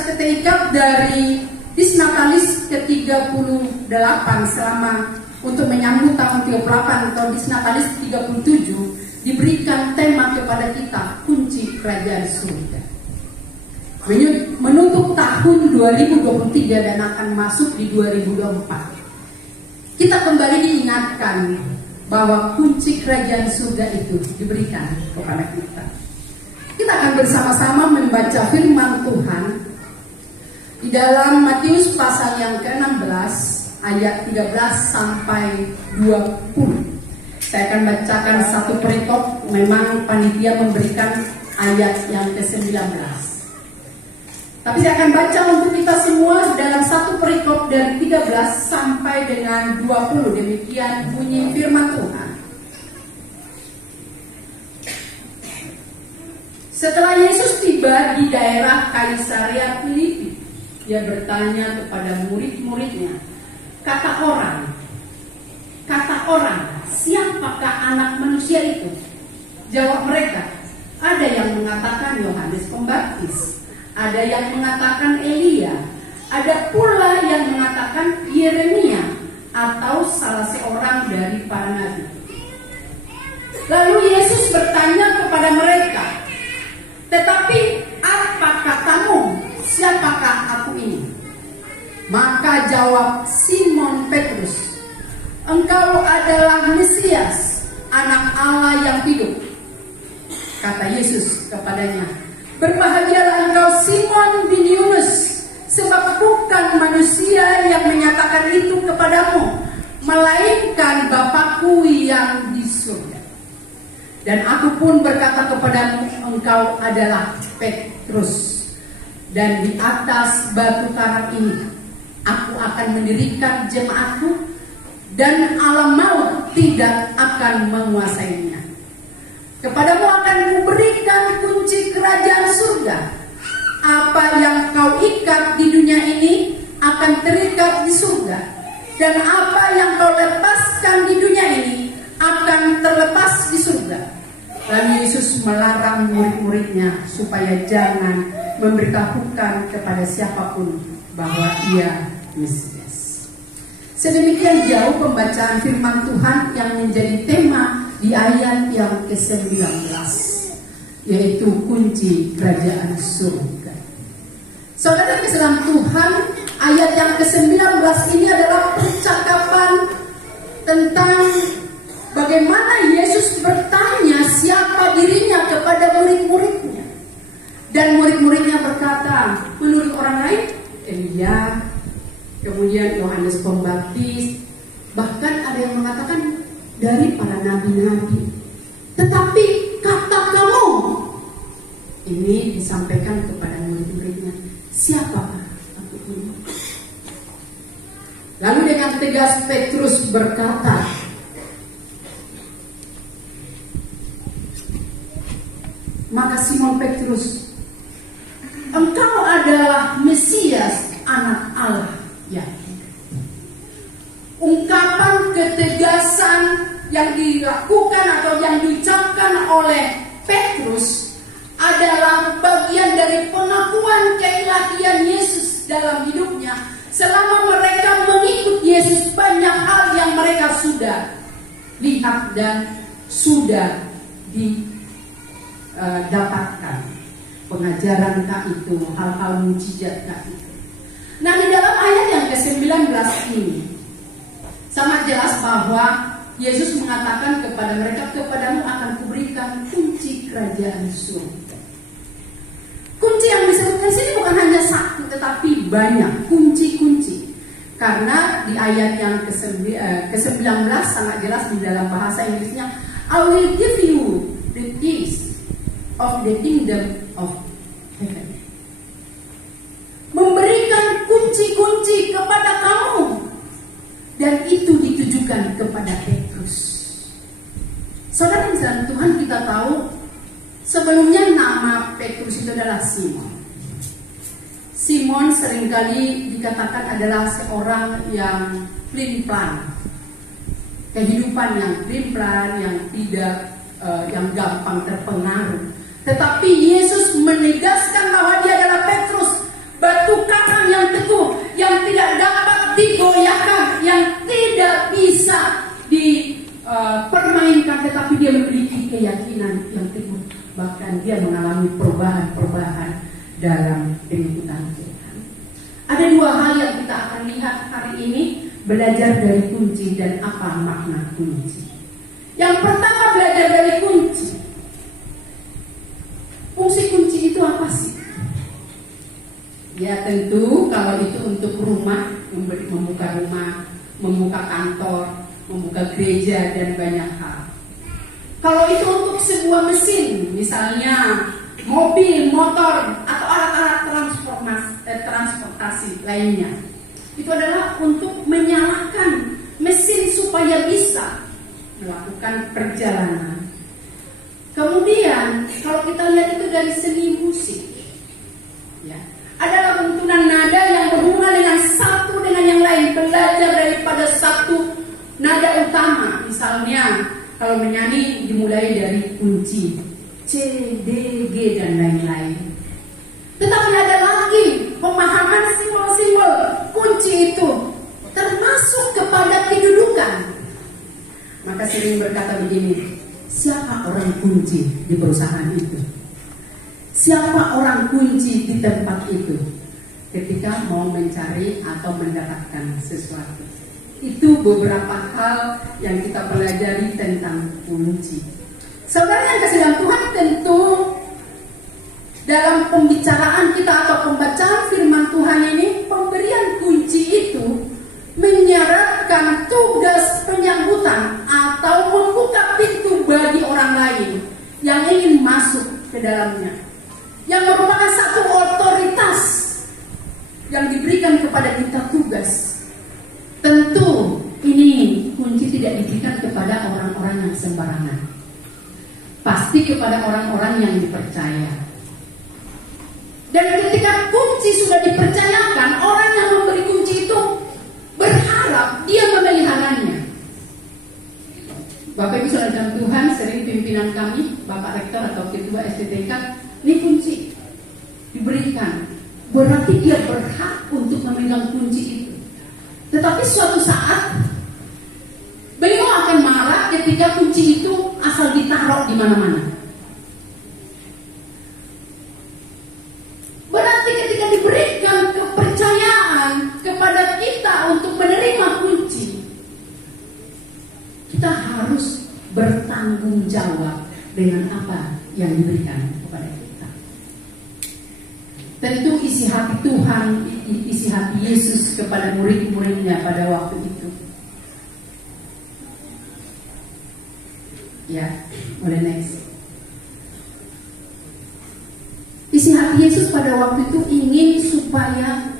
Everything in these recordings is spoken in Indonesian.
Komunitas TTIK dari Disnatalis ke-38 selama untuk menyambut tahun 38 atau Disnatalis 37 diberikan tema kepada kita, kunci kerajaan surga. Menutup tahun 2023 dan akan masuk di 2024. Kita kembali diingatkan bahwa kunci kerajaan surga itu diberikan kepada kita. Kita akan bersama-sama membaca firman Tuhan di dalam Matius pasal yang ke-16 ayat 13 sampai 20. Saya akan bacakan satu perikop, memang panitia memberikan ayat yang ke-19. Tapi saya akan baca untuk kita semua dalam satu perikop dari 13 sampai dengan 20. Demikian bunyi firman Tuhan. Setelah Yesus tiba di daerah Kaisarea Filipi, dia bertanya kepada murid-muridnya, kata orang, siapakah anak manusia itu? Jawab mereka, ada yang mengatakan Yohanes Pembaptis, ada yang mengatakan Elia, ada pula yang mengatakan Yeremia atau salah seorang dari para nabi. Lalu Yesus bertanya kepada mereka, tetapi apa katamu? Siapakah aku ini? Maka jawab Simon Petrus, engkau adalah Mesias, anak Allah yang hidup. Kata Yesus kepadanya, berbahagialah engkau Simon bin Yunus, sebab bukan manusia yang menyatakan itu kepadamu, melainkan Bapakku yang di surga. Dan aku pun berkata kepadamu, engkau adalah Petrus, dan di atas batu karang ini aku akan mendirikan jemaatku, dan alam maut tidak akan menguasainya. Kepadamu akan kuberikan kunci kerajaan surga. Apa yang kau ikat di dunia ini akan terikat di surga, dan apa yang kau lepaskan di dunia ini akan terlepas di surga. Lalu Yesus melarang murid-muridnya supaya jangan memberitahukan kepada siapapun bahwa ia Mesias. Sedemikian jauh pembacaan firman Tuhan yang menjadi tema di ayat yang ke-19, yaitu kunci kerajaan surga. Saudara kesayangan Tuhan, ayat yang ke-19 ini adalah percakapan tentang bagaimana Yesus bertanya siapa dirinya kepada murid-muridnya. Dan murid-muridnya berkata, menurut orang lain Elia, kemudian Yohanes Pembaptis, bahkan ada yang mengatakan dari para nabi-nabi. Tetapi kata kamu, ini disampaikan kepada murid-muridnya, siapakah aku ini? Lalu dengan tegas Petrus berkata, maka Simon Petrus, engkau adalah Mesias, anak Allah ya. Ungkapan ketegasan yang dilakukan atau yang diucapkan oleh Petrus adalah bagian dari pengakuan keilahian Yesus dalam hidupnya. Selama mereka mengikut Yesus, banyak hal yang mereka sudah lihat dan sudah dapatkan. Pengajaran kah itu, hal-hal mujizat kah itu. Nah, di dalam ayat yang ke-19 ini sangat jelas bahwa Yesus mengatakan kepada mereka, kepadamu akan kuberikan kunci kerajaan surga. Kunci yang disebutkan sini bukan hanya satu, tetapi banyak kunci-kunci. Karena di ayat yang ke-19 sangat jelas di dalam bahasa Inggrisnya, I will give you the keys of the kingdom of heaven. Memberikan kunci-kunci kepada kamu. Dan itu ditujukan kepada Petrus. Saudara dan Tuhan, kita tahu sebelumnya nama Petrus itu adalah Simon. Simon seringkali dikatakan adalah seorang yang pelin-pelan, kehidupan yang pelin-pelan, yang tidak yang gampang terpengaruh. Tetapi Yesus menegaskan bahwa dia adalah Petrus, batu tetapi dia memiliki keyakinan yang teguh. Bahkan dia mengalami perubahan-perubahan dalam pengikutan Tuhan. Ada dua hal yang kita akan lihat hari ini, belajar dari kunci dan apa makna kunci. Yang pertama, belajar dari kunci. Fungsi kunci itu apa sih? Ya tentu kalau itu untuk rumah, membuka rumah, membuka kantor, membuka gereja dan banyak hal. Kalau itu untuk sebuah mesin, misalnya mobil, motor atau alat-alat transportasi lainnya, itu adalah untuk menyalakan mesin supaya bisa melakukan perjalanan. Kemudian kalau kita lihat itu dari seni musik, ya, adalah bentukan nada yang berhubungan dengan satu dengan yang lain, belajar daripada satu nada utama. Misalnya kalau menyanyi dimulai dari kunci C, D, G dan lain-lain. Tetapi ada lagi pemahaman simbol-simbol kunci itu termasuk kepada kedudukan. Maka sering berkata begini, siapa orang kunci di perusahaan itu? Siapa orang kunci di tempat itu? Ketika mau mencari atau mendapatkan sesuatu. Itu beberapa hal yang kita pelajari tentang kunci. Saudara yang kasih dalam Tuhan, tentu dalam pembicaraan kita atau pembacaan firman Tuhan ini, pemberian kunci itu menyarankan tugas penyambutan atau membuka pintu bagi orang lain yang ingin masuk ke dalamnya, yang merupakan satu otoritas yang diberikan kepada kita tugas. Tentu ini kunci tidak diberikan kepada orang-orang yang sembarangan, pasti kepada orang-orang yang dipercaya. Dan ketika kunci sudah dipercayakan, orang yang memberi kunci itu berharap dia memeliharanya. Bapak Ibu saudara dalam Tuhan, sering pimpinan kami, Bapak Rektor atau Ketua STTK, ini kunci diberikan, berarti dia berhak untuk memegang kunci itu. Tetapi suatu saat beliau akan marah ketika kunci itu asal ditaruh di mana-mana. Berarti ketika diberikan kepercayaan kepada kita untuk menerima kunci, kita harus bertanggung jawab dengan apa yang diberikan kepada kita. Tentu isi hati Tuhan, isi hati Yesus kepada murid-muridnya pada waktu itu. Ya, boleh next. Isi hati Yesus pada waktu itu ingin supaya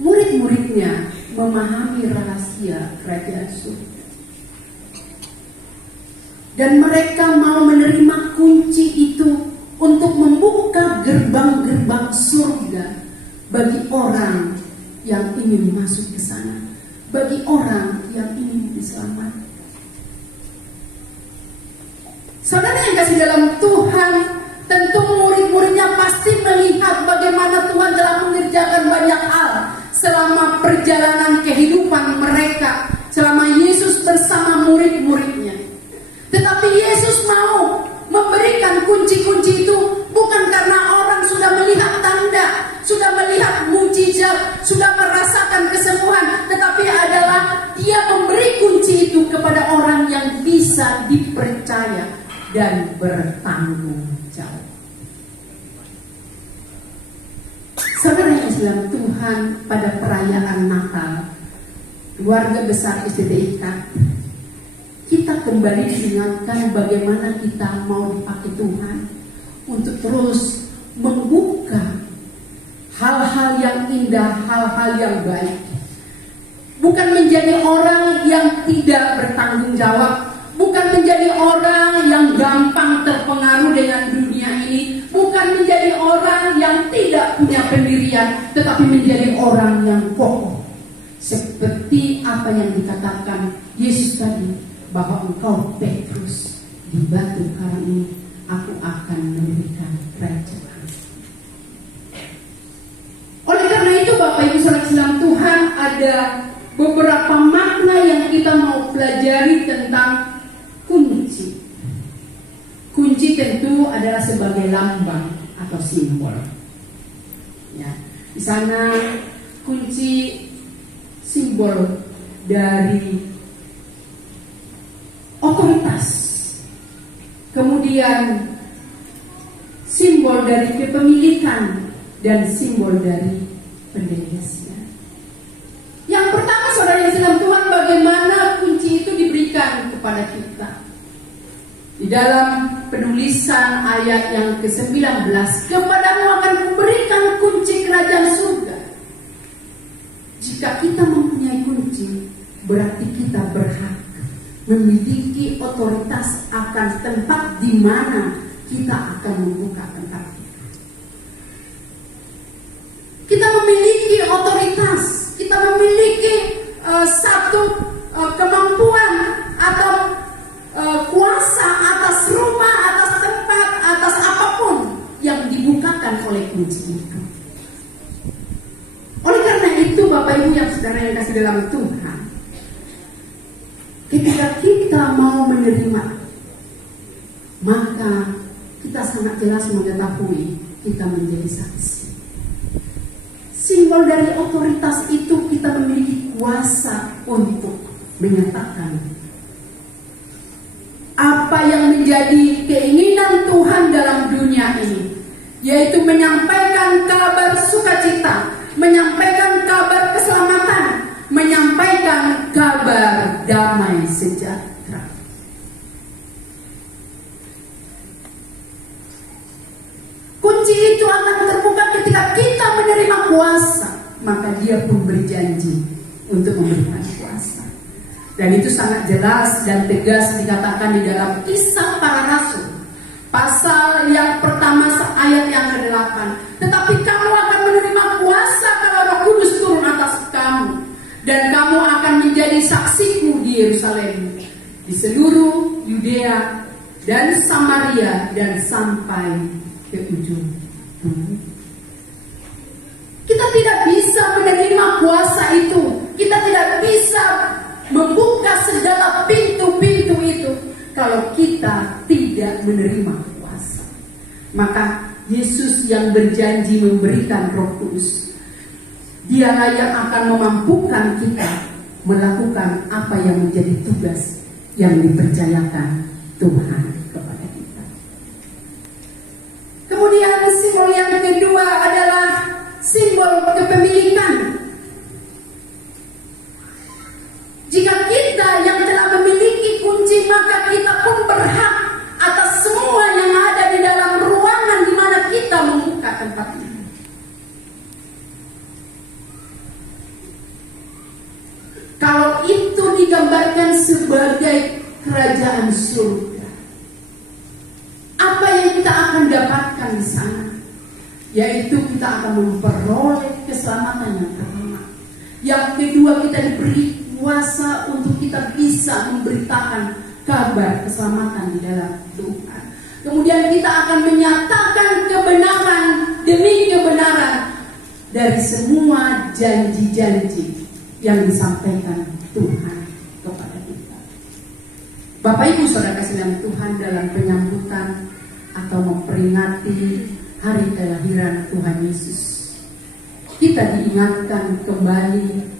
murid-muridnya memahami rahasia kerajaan surga. Dan mereka mau menerima kunci itu untuk membuka gerbang-gerbang surga bagi orang yang ingin masuk ke sana, bagi orang yang ingin diselamatkan. Saudara yang kasih dalam Tuhan, tentu murid-muridnya pasti melihat bagaimana Tuhan telah mengerjakan banyak hal selama perjalanan kehidupan mereka, selama Yesus bersama murid-muridnya. Tetapi Yesus mau memberikan kunci-kunci itu bukan karena orang sudah melihat tanda, sudah melihat mukjizat, sudah merasakan kesembuhan, tetapi adalah Dia memberi kunci itu kepada orang yang bisa dipercaya dan bertanggung jawab. Saudara yang Islam Tuhan, pada perayaan Natal, keluarga besar STTIK, kita kembali diingatkan bagaimana kita mau dipakai Tuhan untuk terus membuka hal-hal yang indah, hal-hal yang baik. Bukan menjadi orang yang tidak bertanggung jawab, bukan menjadi orang yang gampang terpengaruh dengan dunia ini, bukan menjadi orang yang tidak punya pendirian, tetapi menjadi orang yang kokoh. Seperti apa yang dikatakan Yesus tadi, bahwa engkau Petrus, di batu karang ini aku akan mendirikan kerajaan. Oleh karena itu Bapak Ibu saudara Islam Tuhan, ada beberapa makna yang kita mau pelajari tentang kunci. tentu adalah sebagai lambang atau simbol. Ya, di sana kunci simbol dari otoritas, kemudian simbol dari kepemilikan dan simbol dari pendelegasian. Yang pertama, saudara yang dalam Tuhan, bagaimana kunci itu diberikan kepada kita. Di dalam penulisan ayat yang ke-19, kepadamu akan kuberikan kunci kerajaan surga. Jika kita mempunyai kunci, berarti kita berhak memiliki otoritas akan tempat di mana kita akan membuka tempat kita. Kita memiliki otoritas, kita memiliki satu kemampuan atau kuasa atas rumah, atas tempat, atas apapun yang dibukakan oleh kunci itu. Oleh karena itu, Bapak Ibu yang saudara yang kasih dalam Tuhan, ketika kita mau menerima, maka kita sangat jelas mengetahui kita menjadi saksi. Simbol dari otoritas itu, kita memiliki kuasa untuk menyatakan apa yang menjadi keinginan Tuhan dalam dunia ini, yaitu menyampaikan kabar sukacita, menyampaikan kabar keselamatan, menyampaikan kabar damai sejahtera. Kunci itu akan terbuka ketika kita menerima kuasa, maka Dia pun berjanji untuk memberikan kuasa. Dan itu sangat jelas dan tegas dikatakan di dalam Kisah Para Rasul, pasal yang pertama ayat yang ke-8. Tetapi kamu akan menerima kuasa kalau Roh Kudus turun atas kamu, dan kamu akan menjadi saksiku di Yerusalem, di seluruh Yudea dan Samaria, dan sampai ke ujung bumi. Kita tidak bisa menerima kuasa itu, kita tidak bisa membuka segala pintu-pintu itu kalau kita tidak menerima kuasa. Maka Yesus yang berjanji memberikan Roh Kudus, Dialah yang akan memampukan kita melakukan apa yang menjadi tugas yang dipercayakan Tuhan kepada kita. Kemudian simbol yang kedua adalah simbol kepemilikan. Jika kita yang telah memiliki kunci, maka kita pun berhak atas semua yang ada di dalam ruangan di mana kita membuka tempat ini. Kalau itu digambarkan sebagai kerajaan surga, apa yang kita akan dapatkan di sana? Yaitu kita akan memperoleh keselamatan yang pertama. Yang kedua, kita diberi kuasa untuk kita bisa memberitakan kabar keselamatan di dalam Tuhan. Kemudian kita akan menyatakan kebenaran demi kebenaran dari semua janji-janji yang disampaikan Tuhan kepada kita. Bapak Ibu Saudara kasih dalam Tuhan, dalam penyambutan atau memperingati hari kelahiran Tuhan Yesus, kita diingatkan kembali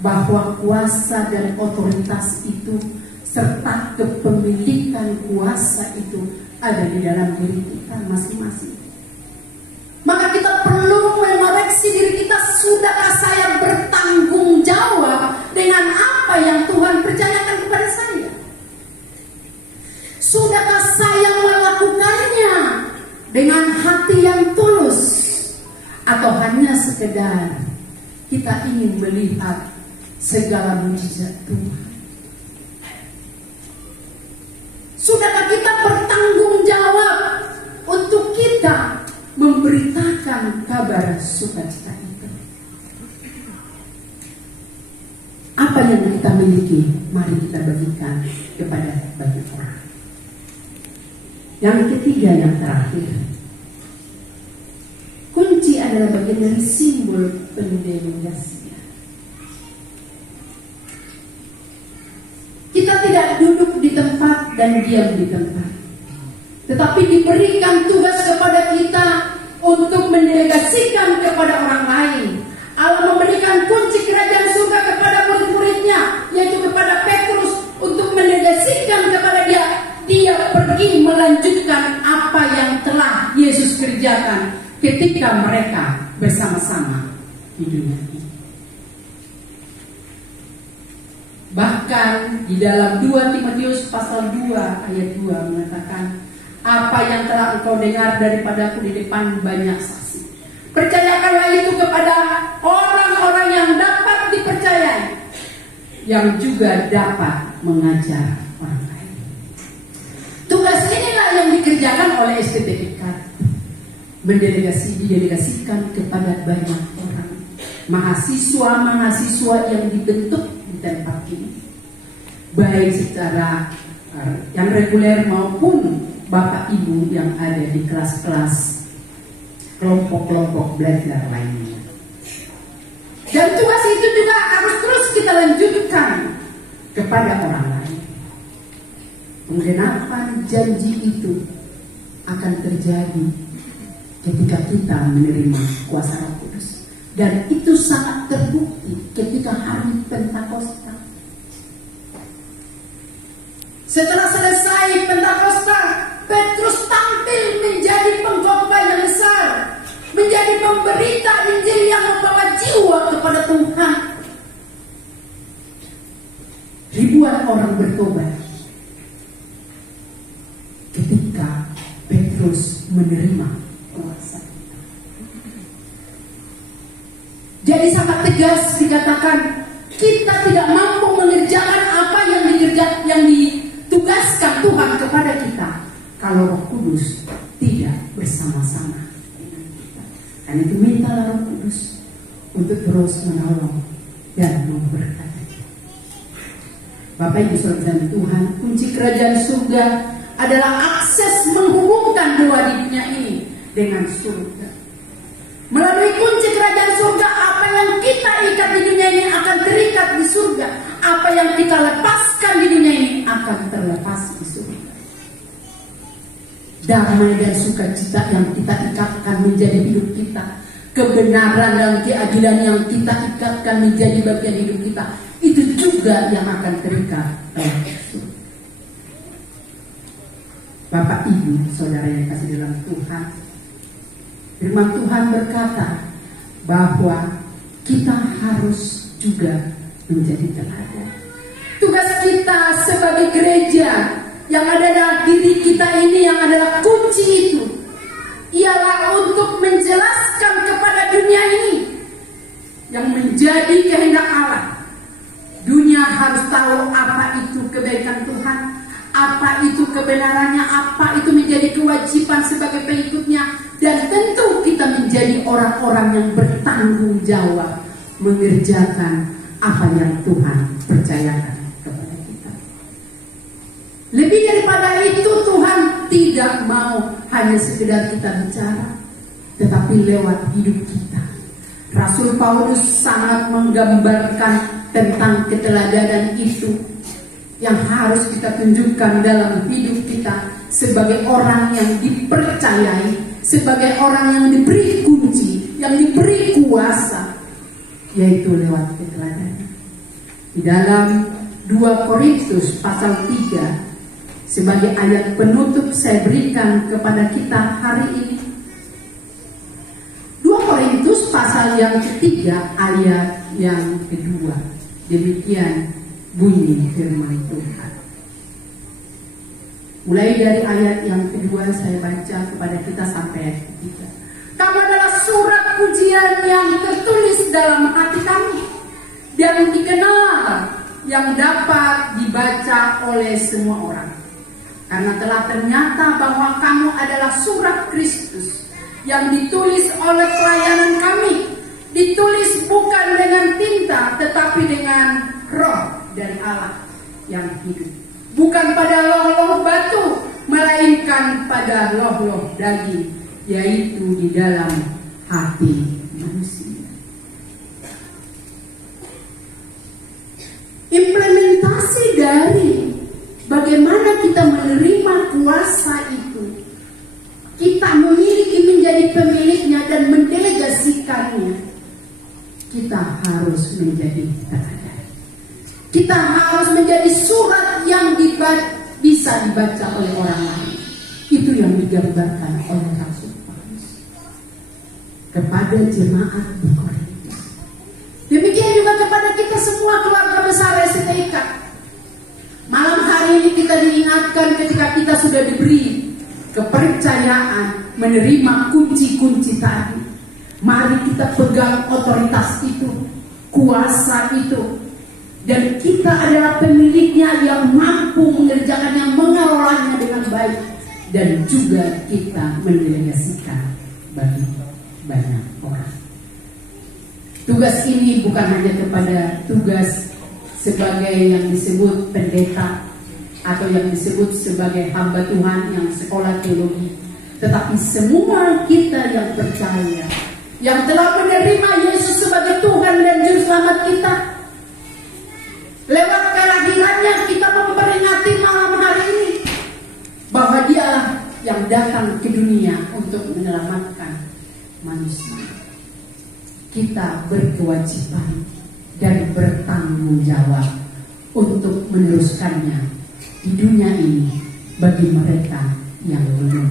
bahwa kuasa dan otoritas itu serta kepemilikan kuasa itu ada di dalam diri kita masing-masing. Maka kita perlu memeriksa diri kita, sudahkah saya bertanggung jawab dengan apa yang Tuhan percayakan kepada saya? Sudahkah saya melakukannya dengan hati yang tulus, atau hanya sekedar kita ingin melihat segala mujizat Tuhan? Sudahkah kita bertanggung jawab untuk kita memberitakan kabar sukacita itu? Apa yang kita miliki, mari kita bagikan kepada banyak orang. Yang ketiga, yang terakhir, kunci adalah bagian dari simbol pendelegasian. Kita tidak duduk di tempat dan diam di tempat. tetapi diberikan tugas kepada kita untuk mendelegasikan kepada orang lain. Allah memberikan kunci kerajaan surga kepada murid-muridnya, yaitu kepada Petrus, untuk mendelegasikan kepada dia. Dia pergi melanjutkan apa yang telah Yesus kerjakan ketika mereka bersama-sama di dunia ini. Bahkan di dalam 2 Timotius pasal 2 ayat 2 mengatakan, apa yang telah engkau dengar daripadaku di depan banyak saksi, percayakanlah itu kepada orang-orang yang dapat dipercayai, yang juga dapat mengajar orang lain. Tugas inilah yang dikerjakan oleh STTPK, didelegasikan kepada banyak orang, mahasiswa yang dibentuk di tempat ini, baik secara yang reguler maupun Bapak Ibu yang ada di kelas-kelas kelompok-kelompok belajar lainnya. Dan tugas itu juga harus terus kita lanjutkan kepada orang lain. Penggenapan janji itu akan terjadi ketika kita menerima kuasa Roh Kudus. Dan itu sangat terbukti ketika hari Pentakosta. Setelah selesai Pentakosta, Petrus tampil menjadi pengkhotbah yang besar, menjadi pemberita Injil yang membawa jiwa kepada Tuhan. Ribuan orang bertobat ketika Petrus menerima kuasa. Jadi sangat tegas dikatakan, kita tidak mampu mengerjakan apa yang ditugaskan Tuhan kepada kita kalau Roh Kudus tidak bersama-sama dengan kita. Karena itu mintalah Roh Kudus untuk terus menolong dan memberkati. Bapak Ibu Saudara Tuhan, kunci kerajaan surga adalah akses menghubungkan dua di dunia ini dengan surga. Melalui kunci kerajaan surga, apa yang kita ikat di dunia ini akan terikat di surga. Apa yang kita lepaskan di dunia ini akan terlepas di surga. Damai dan sukacita yang kita ikatkan menjadi hidup kita, kebenaran dan keadilan yang kita ikatkan menjadi bagian hidup kita, itu juga yang akan terikat dalam surga. Bapak Ibu Saudara yang kasih dalam Tuhan, firman Tuhan berkata bahwa kita harus juga menjadi teladan. Tugas kita sebagai gereja yang ada dalam diri kita ini, yang adalah kunci itu, ialah untuk menjelaskan kepada dunia ini yang menjadi kehendak Allah. Dunia harus tahu apa itu kebaikan Tuhan, apa itu kebenarannya, apa itu menjadi kewajiban sebagai pengikutnya. Dan tentu kita menjadi orang-orang yang bertanggung jawab mengerjakan apa yang Tuhan percayakan kepada kita. Lebih daripada itu, Tuhan tidak mau hanya sekedar kita bicara, tetapi lewat hidup kita. Rasul Paulus sangat menggambarkan tentang keteladanan itu yang harus kita tunjukkan dalam hidup kita sebagai orang yang dipercayai, sebagai orang yang diberi kunci, yang diberi kuasa, yaitu lewat keteladanan. Di dalam 2 Korintus pasal 3 sebagai ayat penutup saya berikan kepada kita hari ini. 2 Korintus pasal yang ketiga ayat yang kedua. Demikian bunyi firman Tuhan. Mulai dari ayat yang kedua saya baca kepada kita sampai ayat ketiga. Kamu adalah surat pujian yang tertulis dalam hati kami dan dikenal, yang dapat dibaca oleh semua orang. Karena telah ternyata bahwa kamu adalah surat Kristus yang ditulis oleh pelayanan kami, ditulis bukan dengan tinta tetapi dengan Roh dari Allah yang hidup, bukan pada loh-loh batu, melainkan pada loh-loh daging, yaitu di dalam hati manusia. Implementasi dari bagaimana kita menerima kuasa itu. Kita memiliki menjadi pemiliknya dan mendelegasikannya. Kita harus menjadi teladan. Kita harus menjadi surat yang bisa dibaca oleh orang lain. Itu yang digambarkan oleh Rasul Paulus kepada jemaat di Korintus. Demikian juga kepada kita semua keluarga besar STIK. Malam hari ini kita diingatkan ketika kita sudah diberi kepercayaan menerima kunci-kunci tadi. Mari kita pegang otoritas itu, kuasa itu, dan kita adalah pemiliknya yang mampu mengerjakannya, mengelolanya dengan baik, dan juga kita mendelegasikan bagi banyak orang. Tugas ini bukan hanya kepada tugas sebagai yang disebut pendeta atau yang disebut sebagai hamba Tuhan yang sekolah teologi, tetapi semua kita yang percaya, yang telah menerima Yesus sebagai Tuhan dan Juru Selamat kita. Lewat kelahirannya kita memperingati malam hari ini bahwa Dialah yang datang ke dunia untuk menyelamatkan manusia. Kita berkewajiban dan bertanggung jawab untuk meneruskannya di dunia ini bagi mereka yang belum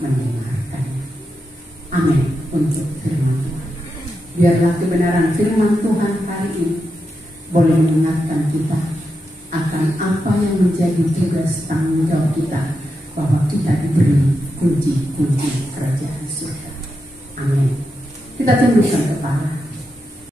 mendengarkannya. Amin. Untuk firman Tuhan, biarlah kebenaran firman Tuhan hari ini boleh mengingatkan kita akan apa yang menjadi tugas tanggung jawab kita, bahwa kita diberi kunci-kunci kerajaan surga. Amin. Kita tundukkan kepala.